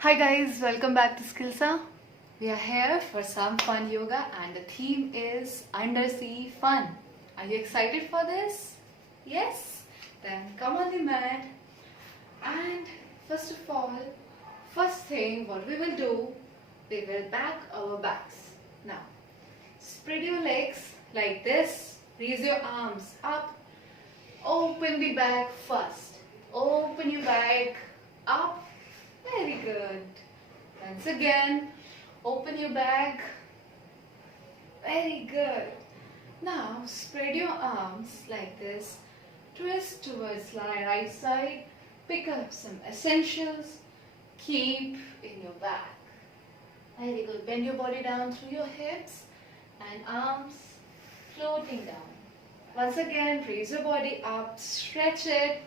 Hi guys, welcome back to Skilsa. We are here for some fun yoga and the theme is Undersea Fun. Are you excited for this? Yes? Then come on the mat and first of all, first thing what we will do, we will back our backs. Now, spread your legs like this, raise your arms up, open the back first. Open your back up. Very good. Once again, open your back. Very good. Now, spread your arms like this. Twist towards the right side. Pick up some essentials. Keep in your back. Very good. Bend your body down through your hips and arms floating down. Once again, raise your body up. Stretch it.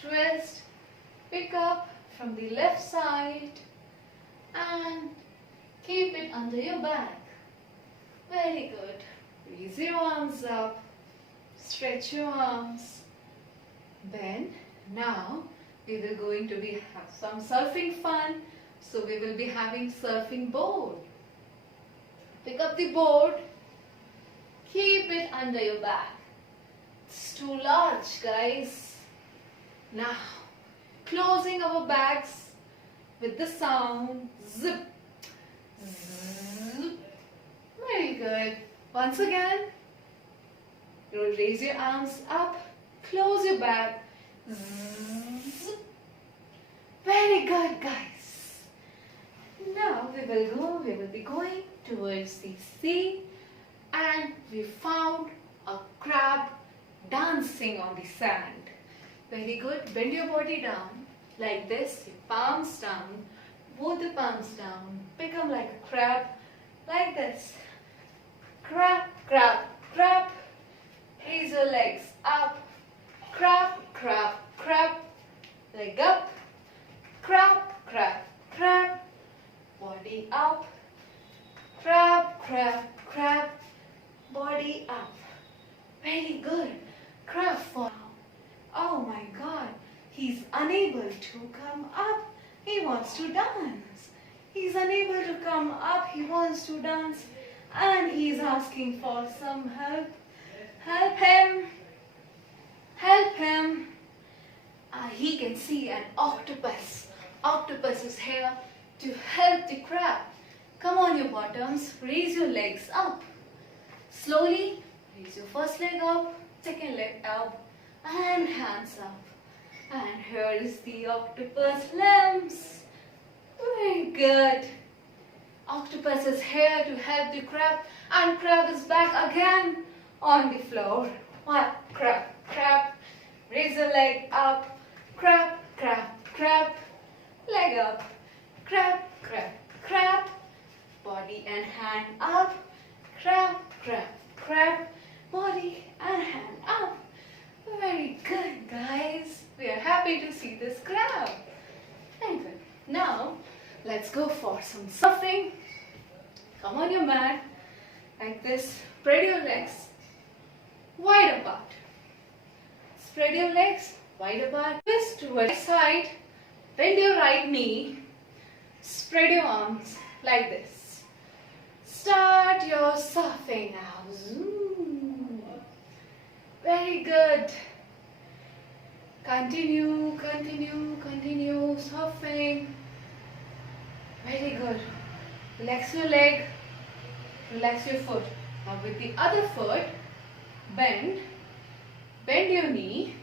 Twist. Pick up from the left side and keep it under your back. Very good. Raise your arms up. Stretch your arms. Bend. Now we will going to have some surfing fun. So we will be having surfing board. Pick up the board. Keep it under your back. It's too large, guys. Now, closing our backs with the sound zip, zip. Very good. Once again, you will raise your arms up, close your back, zip. Very good, guys. Now we will be going towards the sea, and we found a crab dancing on the sand. Very good. Bend your body down like this. Your palms down. Both the palms down. Become like a crab. Like this. Crab, crab, crab. Raise your legs up. Crab, crab, crab. Leg up. Crab, crab, crab. Body up. Crab, crab, crab. Body up. Very good. Crab fall. Oh my God, he's unable to come up. He wants to dance. He's unable to come up. He wants to dance and he's asking for some help. Help him. Help him. He can see an octopus. Octopus is here to help the crab. Come on your bottoms. Raise your legs up. Slowly raise your first leg up, second leg up. And hands up. And here is the octopus limbs. Very good. Octopus is here to help the crab. And crab is back again on the floor. One, crab, crab. Raise your leg up. Crab, crab, crab. Leg up. Crab, crab, crab. Body and hand up. Crab, crab, crab. Body and hand up. Very good, guys. We are happy to see this crab. Very good. Now, let's go for some surfing. Come on your mat. Like this. Spread your legs wide apart. Spread your legs wide apart. Twist to one side. Bend your right knee. Spread your arms like this. Start your surfing now. Zoom. Very good. Continue, continue, continue surfing. Very good. Relax your leg. Relax your foot. Now with the other foot, bend. Bend your knee.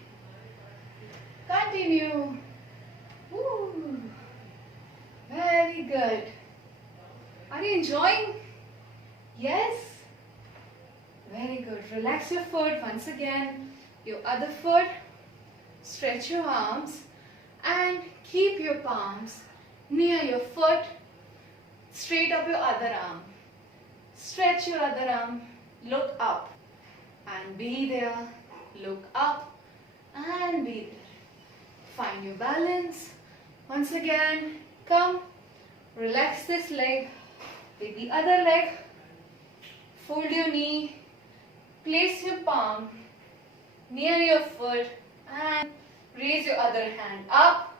Continue. Woo. Very good. Are you enjoying? Yes? Very good. Relax your foot once again. Your other foot. Stretch your arms and keep your palms near your foot. Straight up your other arm. Stretch your other arm. Look up and be there. Look up and be there. Find your balance. Once again, come. Relax this leg. With the other leg, fold your knee. Place your palm near your foot and raise your other hand up.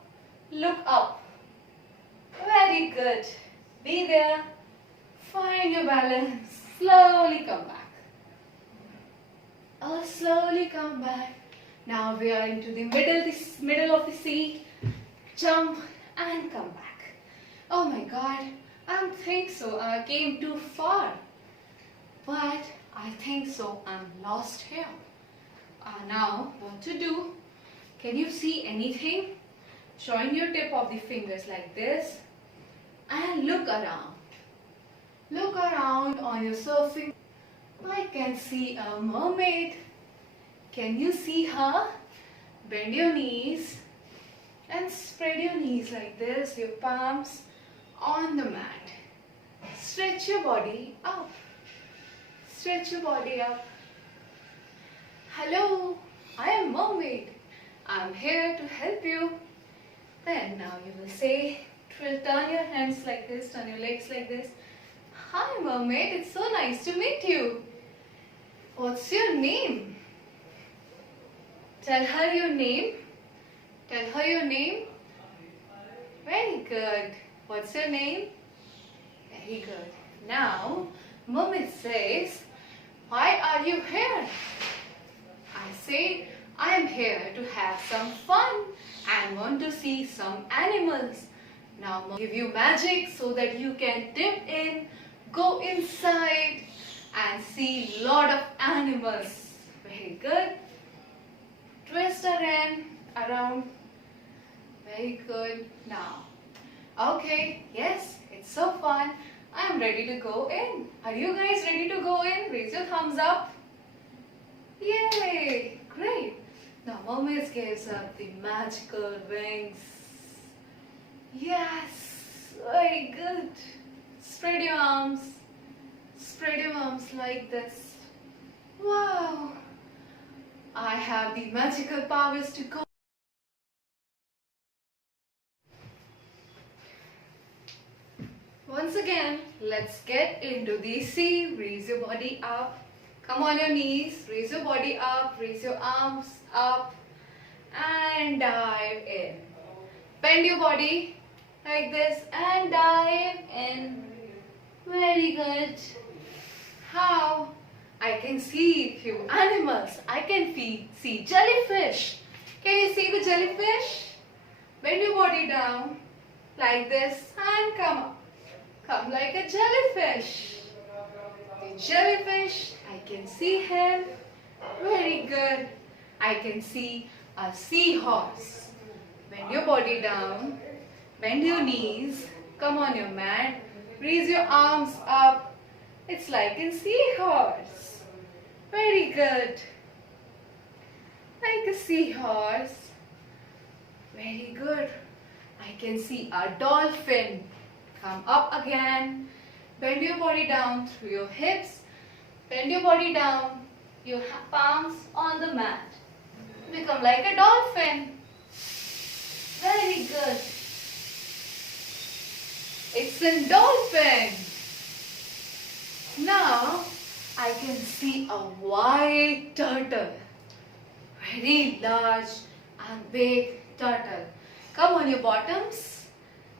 Look up. Very good. Be there. Find your balance. Slowly come back. Oh, slowly come back. Now we are into the middle of the seat. Jump and come back. Oh my God, I don't think so. I came too far. But I think so. I'm lost here. Now, what to do? Can you see anything? Join your tip of the fingers like this and look around. Look around on your surfing. I can see a mermaid. Can you see her? Bend your knees and spread your knees like this, your palms on the mat. Stretch your body up. Stretch your body up. Hello, I am mermaid. I'm here to help you. Then now you will say, turn your hands like this, turn your legs like this. Hi mermaid, it's so nice to meet you. What's your name? Tell her your name. Tell her your name. Very good. What's your name? Very good. Now, mermaid says, why are you here? I say, I am here to have some fun and want to see some animals. Now, I'll give you magic so that you can dip in, go inside and see lot of animals. Very good. Twist around. Very good. Now, okay, yes, it's so fun. I am ready to go in. Are you guys ready to go in? Raise your thumbs up. Yay! Great. Now, mermaids gives up the magical wings. Yes, very good. Spread your arms. Spread your arms like this. Wow. I have the magical powers to go. Once again, let's get into the sea. Raise your body up. Come on your knees. Raise your body up. Raise your arms up. And dive in. Bend your body like this and dive in. Very good. How? I can see few animals. I can see jellyfish. Can you see the jellyfish? Bend your body down like this and come up. Come like a jellyfish. The jellyfish, I can see him. Very good. I can see a seahorse. Bend your body down. Bend your knees. Come on your mat. Raise your arms up. It's like a seahorse. Very good. Like a seahorse. Very good. I can see a dolphin. Come up again. Bend your body down through your hips. Bend your body down. Your palms on the mat. Become like a dolphin. Very good. It's a dolphin. Now, I can see a white turtle. Very large and big turtle. Come on your bottoms.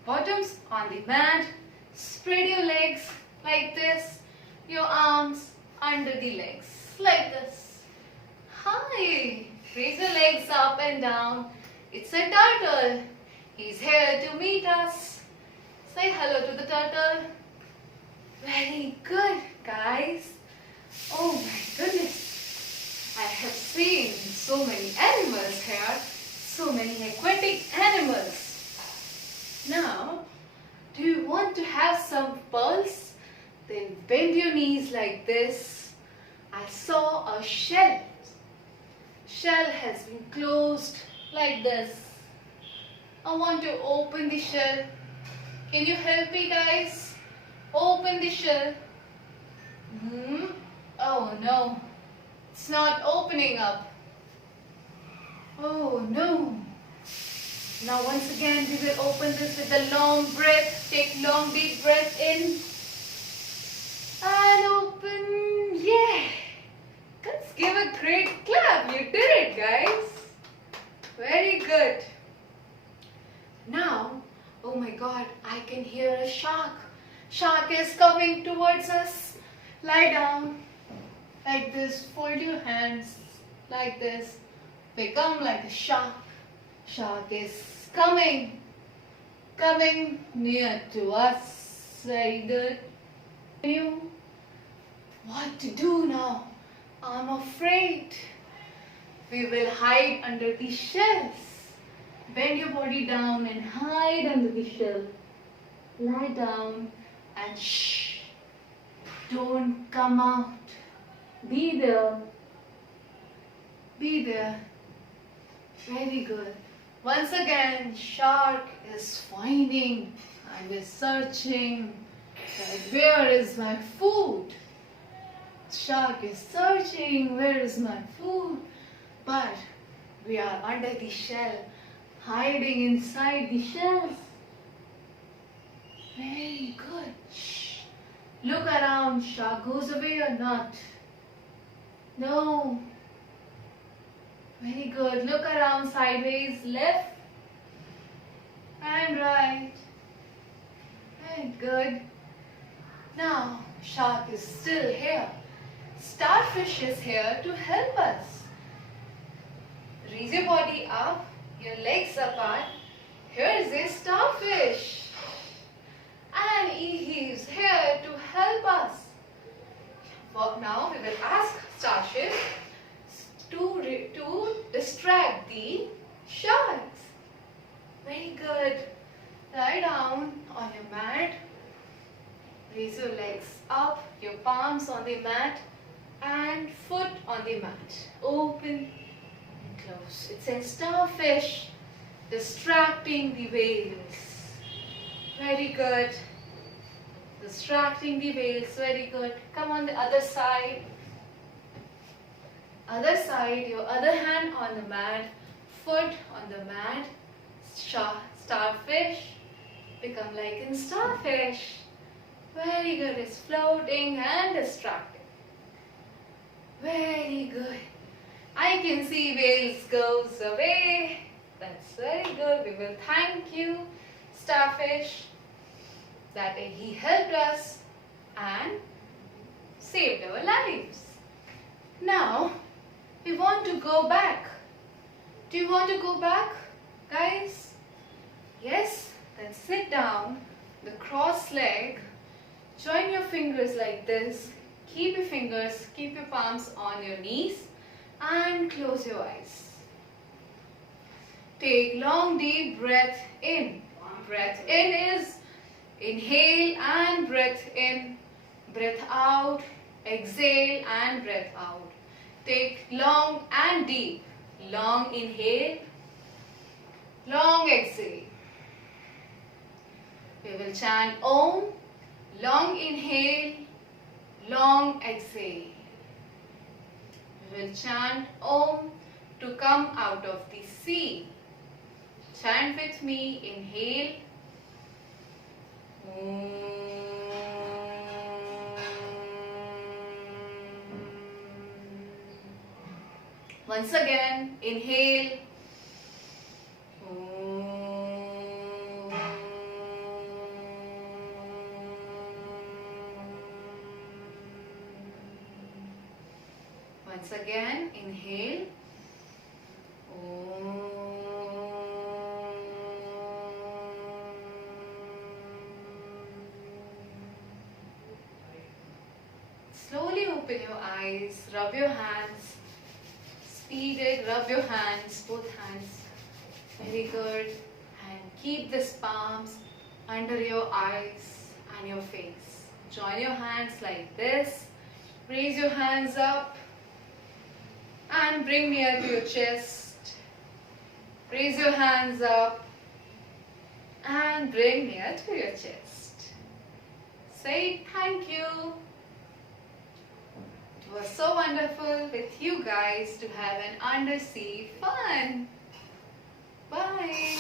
Bottoms on the mat. Spread your legs like this. Your arms under the legs like this. Hi. Raise your legs up and down. It's a turtle. He's here to meet us. Say hello to the turtle. Very good, guys. Oh my goodness. I have seen so many animals here. So many aquatic animals. Now, do you want to have some pearls? Then bend your knees like this. I saw a shell. Shell has been closed like this. I want to open the shell. Can you help me, guys? Open the shell. Oh no, it's not opening up. Oh no. Now once again we will open this with a long breath. Take long deep breath in. And open. Yeah. Let's give a great clap. You did it, guys. Very good. Now Oh my God, I can hear a shark. Shark is coming towards us. Lie down like this. Fold your hands like this. Become like a shark. Shark is coming near to us. Very good. What to do now? I'm afraid. We will hide under the shells. Bend your body down and hide under the shell. Lie down and shh. Don't come out. Be there. Be there. Very good. Once again, shark is finding and is searching. Like, where is my food? Shark is searching, where is my food? But we are under the shell, hiding inside the shells. Very good. Shh. Look around. Shark goes away or not? No. Very good. Look around sideways, left and right. Very good. Now, shark is still here. Starfish is here to help us. Raise your body up, your legs apart. Here is a starfish. And he is here to help us. Now we will ask starfish to distract the sharks. Very good. Lie down on your mat. Raise your legs up, your palms on the mat and foot on the mat. Open and close. It's a starfish distracting the whales. Very good. Distracting the whales. Very good. Come on the other side. Other side, your other hand on the mat, foot on the mat. Starfish. Become like in starfish. Very good. It's floating and distracting. Very good. I can see whales goes away. That's very good. We will thank you, starfish, that he helped us and saved our lives. Now, we want to go back. Do you want to go back, guys? Yes? Then sit down, the cross leg. Join your fingers like this. Keep your palms on your knees and close your eyes. Take long deep breath in. Breath in is inhale and breath in. Breath out, exhale and breath out. Take long and deep. Long inhale, long exhale. We will chant Om. Long inhale, long exhale. We will chant Om to come out of the sea. Chant with me. Inhale. Om. Once again, inhale. Once again, inhale. Slowly open your eyes, rub your hands. Speeded, rub your hands, both hands. Very good. And keep these palms under your eyes and your face. Join your hands like this. Raise your hands up and bring near to your chest. Raise your hands up and bring near to your chest. Say thank you. It was so wonderful with you guys to have an undersea fun. Bye.